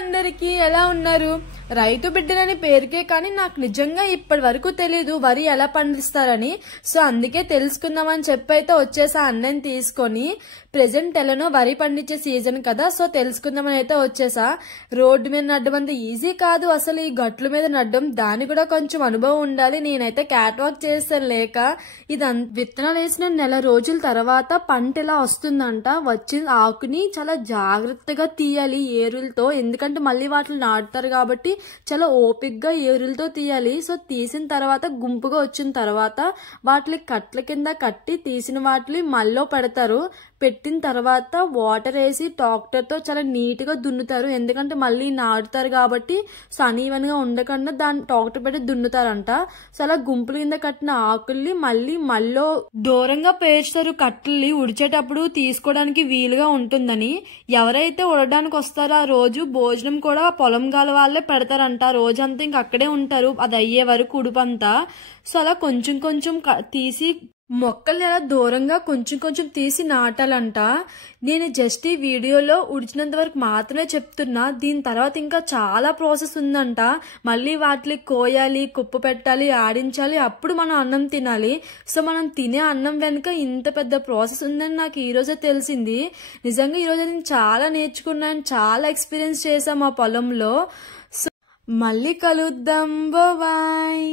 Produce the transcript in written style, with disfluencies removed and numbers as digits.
అందరికీ ఎలా ఉన్నారు? రైతు బిడ్డలని పేరుకే కానీ నాకు నిజంగా ఇప్పటి వరకు తెలీదు వరి ఎలా పండిస్తారని. సో అందుకే తెలుసుకుందామని చెప్పైతే వచ్చేసా అన్నని తీసుకొని. ప్రెజెంట్ ఎలానో వరి పండించే సీజన్ కదా, సో తెలుసుకుందామని అయితే వచ్చేసా. రోడ్డు మీద నడ్డం అంత ఈజీ కాదు అసలు, ఈ గట్ల మీద నడ్డం, దాని కూడా కొంచెం అనుభవం ఉండాలి. నేనైతే క్యాట్ వాక్ చేస్తాను లేక. ఇది విత్తనాలు వేసిన నెల రోజుల తర్వాత పంట ఇలా వస్తుందంట. వచ్చిన ఆకుని చాలా జాగ్రత్తగా తీయాలి ఏరులతో, ఎందుకంటే మళ్ళీ వాటిని నాటుతారు కాబట్టి చాలా ఓపిక్గా ఏరులతో తీయాలి. సో తీసిన తర్వాత గుంపుగా వచ్చిన తర్వాత వాటిని కట్ల కింద కట్టి తీసిన వాటిని మళ్ళీ పెడతారు. పెట్టిన తర్వాత వాటర్ వేసి ట్రాక్టర్తో చాలా నీట్గా దున్నుతారు, ఎందుకంటే మళ్ళీ నాటుతారు కాబట్టి. సో అనీవన్గా ఉండకుండా దాన్ని ట్రాక్టర్ పెట్టి దున్నుతారంట. సో అలా గుంపుల కింద కట్టిన ఆకుల్ని మళ్ళీ దూరంగా పేర్చుతారు కట్టెల్ని, ఉడిచేటప్పుడు తీసుకోవడానికి వీలుగా ఉంటుందని. ఎవరైతే ఉడడానికి వస్తారో ఆ రోజు భోజనం కూడా పొలం గాల వాళ్ళే పెడతారంట. రోజంతా ఇంక అక్కడే ఉంటారు అది అయ్యే వరకు ఉడుపంతా. సో అలా కొంచెం కొంచెం తీసి మొక్కల్ని అలా దూరంగా కొంచెం కొంచెం తీసి నాటాలంట. నేను జస్ట్ ఈ వీడియోలో ఉడిచినంత వరకు మాత్రమే చెప్తున్నా. దీని తర్వాత ఇంకా చాలా ప్రాసెస్ ఉందంట. మళ్ళీ వాటిని కోయాలి, కుప్పు పెట్టాలి, ఆడించాలి, అప్పుడు మనం అన్నం తినాలి. సో మనం తినే అన్నం వెనుక ఇంత పెద్ద ప్రాసెస్ ఉందని నాకు ఈరోజే తెలిసింది. నిజంగా ఈరోజు నేను చాలా నేర్చుకున్నాను, చాలా ఎక్స్పీరియన్స్ చేశాను మా పొలంలో. సో మళ్ళీ కలుద్దాం, బాయ్.